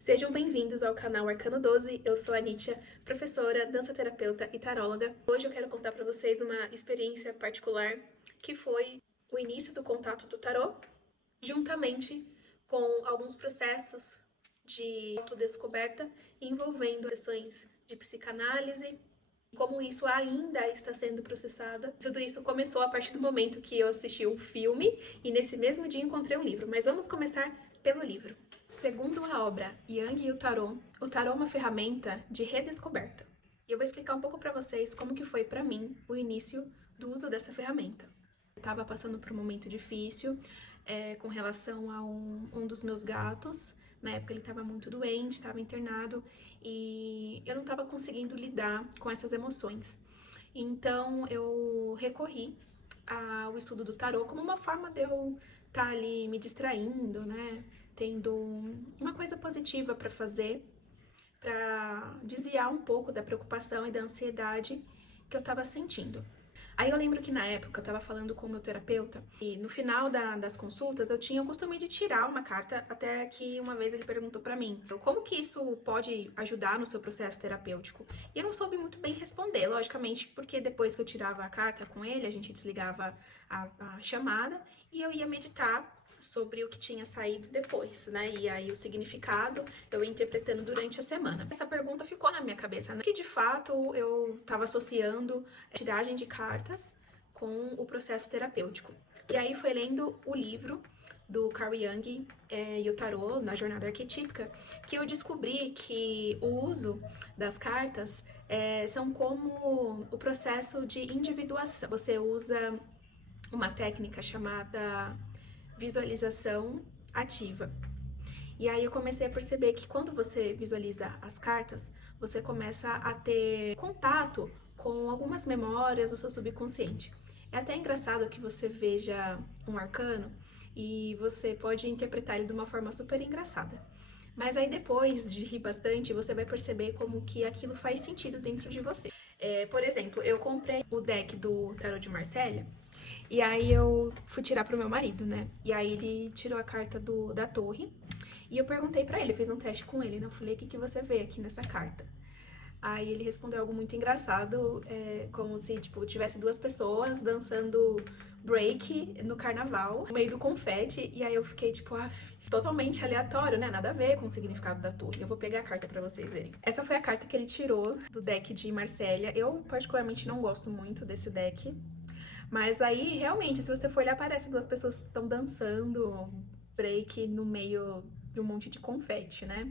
Sejam bem-vindos ao canal Arcano 12, eu sou a Nítia, professora, dança-terapeuta e taróloga. Hoje eu quero contar para vocês uma experiência particular que foi o início do contato do tarô, juntamente com alguns processos de autodescoberta envolvendo sessões de psicanálise, como isso ainda está sendo processada. Tudo isso começou a partir do momento que eu assisti o filme e nesse mesmo dia encontrei um livro, mas vamos começar pelo livro. Segundo a obra Yang e o tarô é uma ferramenta de redescoberta. E eu vou explicar um pouco para vocês como que foi para mim o início do uso dessa ferramenta. Eu estava passando por um momento difícil com relação a um dos meus gatos. Na época ele estava muito doente, estava internado e eu não estava conseguindo lidar com essas emoções. Então eu recorri ao estudo do tarô como uma forma de eu estar ali me distraindo, né? Tendo uma coisa positiva para fazer, para desviar um pouco da preocupação e da ansiedade que eu estava sentindo. Aí eu lembro que na época eu tava falando com o meu terapeuta e no final das consultas eu tinha o costume de tirar uma carta, até que uma vez ele perguntou pra mim, então, como que isso pode ajudar no seu processo terapêutico? E eu não soube muito bem responder, logicamente, porque depois que eu tirava a carta com ele, a gente desligava a chamada e eu ia meditar sobre o que tinha saído depois, né? E aí o significado eu ia interpretando durante a semana. Essa pergunta ficou na minha cabeça, né? Que de fato eu estava associando a tiragem de cartas com o processo terapêutico. E aí foi lendo o livro do Carl Jung e o tarô na jornada arquetípica que eu descobri que o uso das cartas são como o processo de individuação. Você usa uma técnica chamada visualização ativa. E aí eu comecei a perceber que quando você visualiza as cartas, você começa a ter contato com algumas memórias do seu subconsciente. É até engraçado que você veja um arcano e você pode interpretar ele de uma forma super engraçada. Mas aí depois de rir bastante, você vai perceber como que aquilo faz sentido dentro de você. Por exemplo, eu comprei o deck do Tarot de Marselha e aí eu fui tirar pro meu marido, né? E aí ele tirou a carta da torre. E eu perguntei pra ele, fiz um teste com ele, né? Eu falei, o que que você vê aqui nessa carta? Aí ele respondeu algo muito engraçado, como se, tipo, tivesse duas pessoas dançando break no carnaval, no meio do confete. E aí eu fiquei, tipo, totalmente aleatório, né? Nada a ver com o significado da torre. Eu vou pegar a carta pra vocês verem. Essa foi a carta que ele tirou do deck de Marselha. Eu, particularmente, não gosto muito desse deck. Mas aí, realmente, se você for olhar, parece duas pessoas que estão dançando break no meio de um monte de confete, né?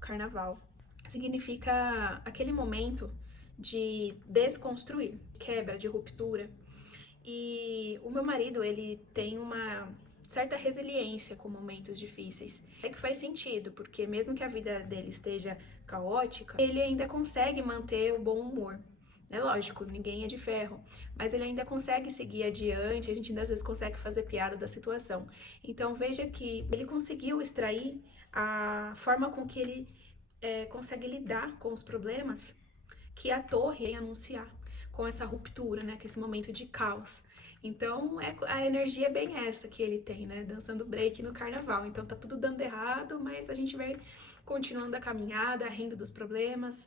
Carnaval. Significa aquele momento de desconstruir, quebra, de ruptura. E o meu marido, ele tem uma certa resiliência com momentos difíceis. É que faz sentido, porque mesmo que a vida dele esteja caótica, ele ainda consegue manter o bom humor. É lógico, ninguém é de ferro, mas ele ainda consegue seguir adiante, a gente ainda às vezes consegue fazer piada da situação. Então veja que ele conseguiu extrair a forma com que ele consegue lidar com os problemas que a torre ia anunciar, com essa ruptura, né, com esse momento de caos. Então a energia é bem essa que ele tem, né, dançando break no carnaval. Então tá tudo dando errado, mas a gente vai continuando a caminhada, rindo dos problemas.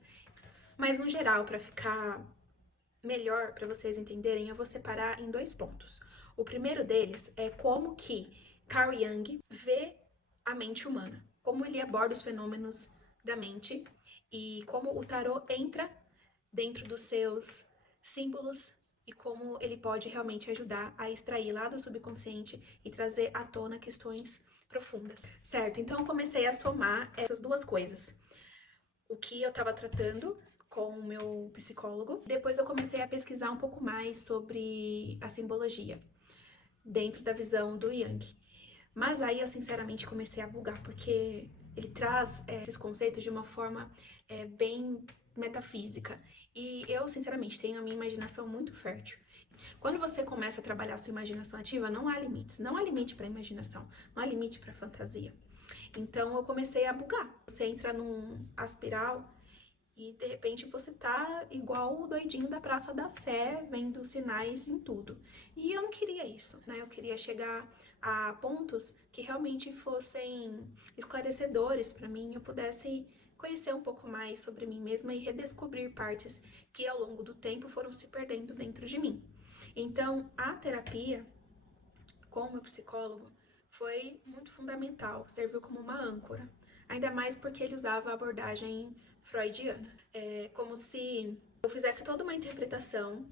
Mas no geral, para ficar melhor para vocês entenderem, eu vou separar em dois pontos. O primeiro deles é como que Carl Jung vê a mente humana, como ele aborda os fenômenos da mente e como o tarô entra dentro dos seus símbolos e como ele pode realmente ajudar a extrair lá do subconsciente e trazer à tona questões profundas. Certo, então eu comecei a somar essas duas coisas. O que eu estava tratando com o meu psicólogo. Depois eu comecei a pesquisar um pouco mais sobre a simbologia dentro da visão do Jung. Mas aí eu sinceramente comecei a bugar, porque ele traz esses conceitos de uma forma bem metafísica. E eu, sinceramente, tenho a minha imaginação muito fértil. Quando você começa a trabalhar a sua imaginação ativa, não há limites. Não há limite para a imaginação, não há limite para a fantasia. Então eu comecei a bugar. Você entra num aspiral E de repente você tá igual o doidinho da Praça da Sé, vendo sinais em tudo. E eu não queria isso, né? Eu queria chegar a pontos que realmente fossem esclarecedores para mim, eu pudesse conhecer um pouco mais sobre mim mesma e redescobrir partes que ao longo do tempo foram se perdendo dentro de mim. Então, a terapia com o meu psicólogo foi muito fundamental, serviu como uma âncora. Ainda mais porque ele usava a abordagem freudiana. É como se eu fizesse toda uma interpretação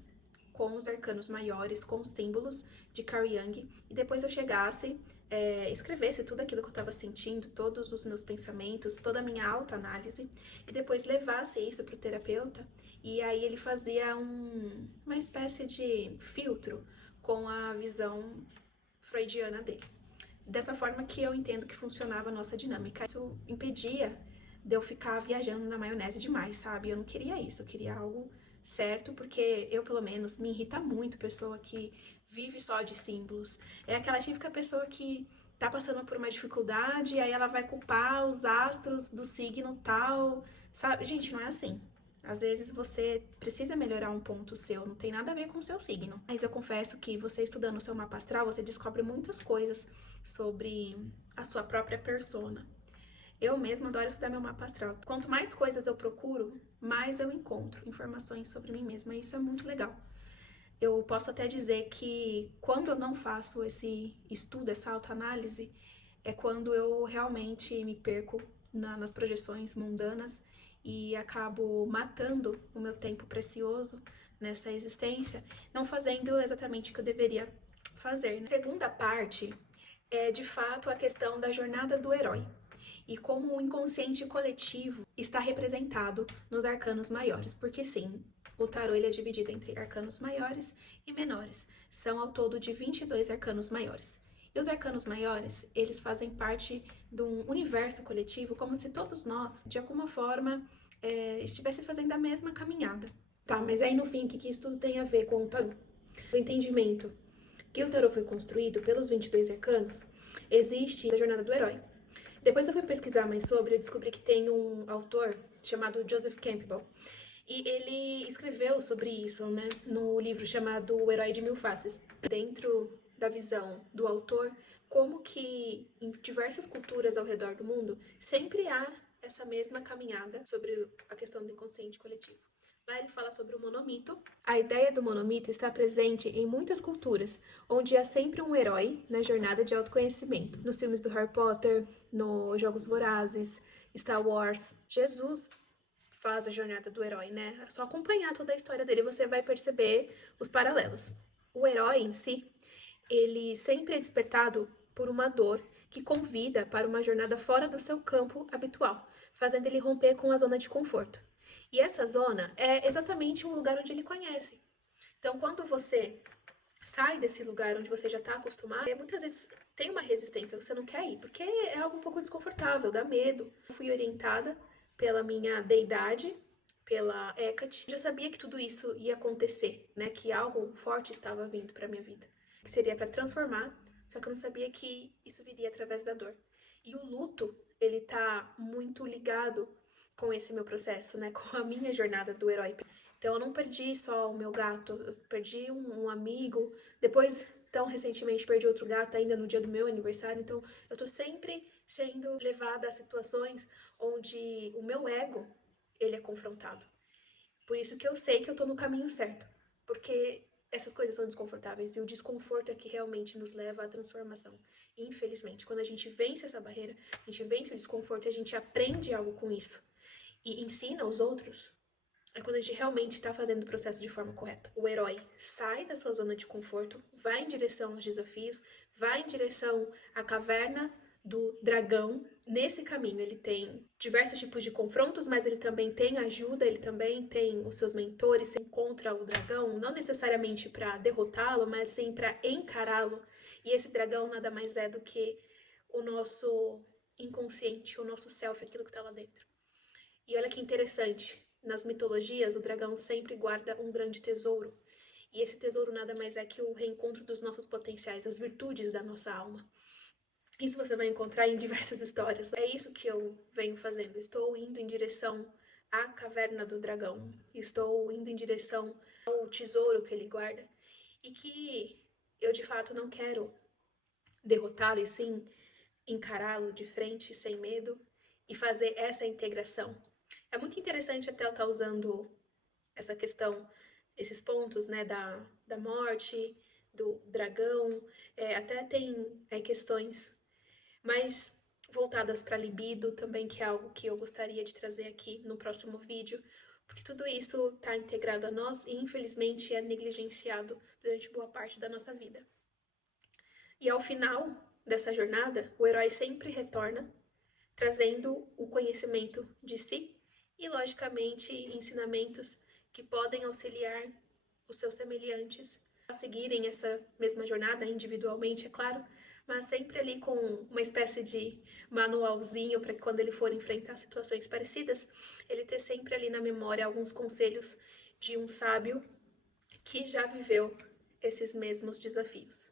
com os arcanos maiores, com os símbolos de Carl Jung, e depois eu chegasse, escrevesse tudo aquilo que eu estava sentindo, todos os meus pensamentos, toda a minha autoanálise, e depois levasse isso para o terapeuta, e aí ele fazia uma espécie de filtro com a visão freudiana dele. Dessa forma que eu entendo que funcionava a nossa dinâmica. Isso impedia de eu ficar viajando na maionese demais, sabe? Eu não queria isso, eu queria algo certo, porque eu, pelo menos, me irrita muito pessoa que vive só de símbolos. É aquela típica pessoa que tá passando por uma dificuldade e aí ela vai culpar os astros do signo tal, sabe? Gente, não é assim. Às vezes você precisa melhorar um ponto seu, não tem nada a ver com o seu signo. Mas eu confesso que você estudando o seu mapa astral, você descobre muitas coisas sobre a sua própria persona. Eu mesma adoro estudar meu mapa astral. Quanto mais coisas eu procuro, mais eu encontro informações sobre mim mesma. E isso é muito legal. Eu posso até dizer que quando eu não faço esse estudo, essa autoanálise, é quando eu realmente me perco nas projeções mundanas e acabo matando o meu tempo precioso nessa existência, não fazendo exatamente o que eu deveria fazer, né? A segunda parte é de fato a questão da jornada do herói e como o inconsciente coletivo está representado nos arcanos maiores, porque sim, o tarô ele é dividido entre arcanos maiores e menores. São ao todo de 22 arcanos maiores. E os arcanos maiores, eles fazem parte de um universo coletivo, como se todos nós, de alguma forma, estivessem fazendo a mesma caminhada. Tá, mas aí no fim, o que isso tudo tem a ver com o tarô? O entendimento que o tarô foi construído pelos 22 arcanos, existe a jornada do herói. Depois eu fui pesquisar mais sobre, eu descobri que tem um autor chamado Joseph Campbell, e ele escreveu sobre isso, né, no livro chamado O Herói de Mil Faces. Dentro da visão do autor, como que em diversas culturas ao redor do mundo sempre há essa mesma caminhada sobre a questão do inconsciente coletivo. Lá ele fala sobre o monomito. A ideia do monomito está presente em muitas culturas, onde há sempre um herói na jornada de autoconhecimento. Nos filmes do Harry Potter, nos Jogos Vorazes, Star Wars, Jesus faz a jornada do herói, né? É só acompanhar toda a história dele, você vai perceber os paralelos. O herói em si, ele sempre é despertado por uma dor que convida para uma jornada fora do seu campo habitual, fazendo ele romper com a zona de conforto. E essa zona é exatamente um lugar onde ele conhece. Então, quando você sai desse lugar onde você já está acostumado, muitas vezes tem uma resistência, você não quer ir, porque é algo um pouco desconfortável, dá medo. Eu fui orientada pela minha deidade, pela Hecate. Eu já sabia que tudo isso ia acontecer, né? Que algo forte estava vindo para minha vida, que seria para transformar, só que eu não sabia que isso viria através da dor. E o luto, ele tá muito ligado com esse meu processo, né? Com a minha jornada do herói. Então eu não perdi só o meu gato, eu perdi um amigo, depois, tão recentemente, perdi outro gato ainda no dia do meu aniversário, então eu tô sempre sendo levada a situações onde o meu ego, ele é confrontado. Por isso que eu sei que eu tô no caminho certo, porque essas coisas são desconfortáveis e o desconforto é que realmente nos leva à transformação. Infelizmente, quando a gente vence essa barreira, a gente vence o desconforto e a gente aprende algo com isso e ensina os outros, é quando a gente realmente está fazendo o processo de forma correta. O herói sai da sua zona de conforto, vai em direção aos desafios, vai em direção à caverna do dragão. Nesse caminho ele tem diversos tipos de confrontos, mas ele também tem ajuda, ele também tem os seus mentores, se encontra o dragão, não necessariamente para derrotá-lo, mas sim para encará-lo. E esse dragão nada mais é do que o nosso inconsciente, o nosso self, aquilo que está lá dentro. E olha que interessante, nas mitologias o dragão sempre guarda um grande tesouro. E esse tesouro nada mais é que o reencontro dos nossos potenciais, as virtudes da nossa alma. Isso você vai encontrar em diversas histórias. É isso que eu venho fazendo. Estou indo em direção à caverna do dragão, estou indo em direção ao tesouro que ele guarda, e que eu de fato não quero derrotá-lo, e sim encará-lo de frente, sem medo, e fazer essa integração. É muito interessante até eu estar usando essa questão, esses pontos, né, da morte, do dragão, até tem questões mais voltadas para libido também, que é algo que eu gostaria de trazer aqui no próximo vídeo, porque tudo isso está integrado a nós e infelizmente é negligenciado durante boa parte da nossa vida. E ao final dessa jornada, o herói sempre retorna, trazendo o conhecimento de si e, logicamente, ensinamentos que podem auxiliar os seus semelhantes a seguirem essa mesma jornada individualmente, é claro, mas sempre ali com uma espécie de manualzinho para que quando ele for enfrentar situações parecidas, ele ter sempre ali na memória alguns conselhos de um sábio que já viveu esses mesmos desafios.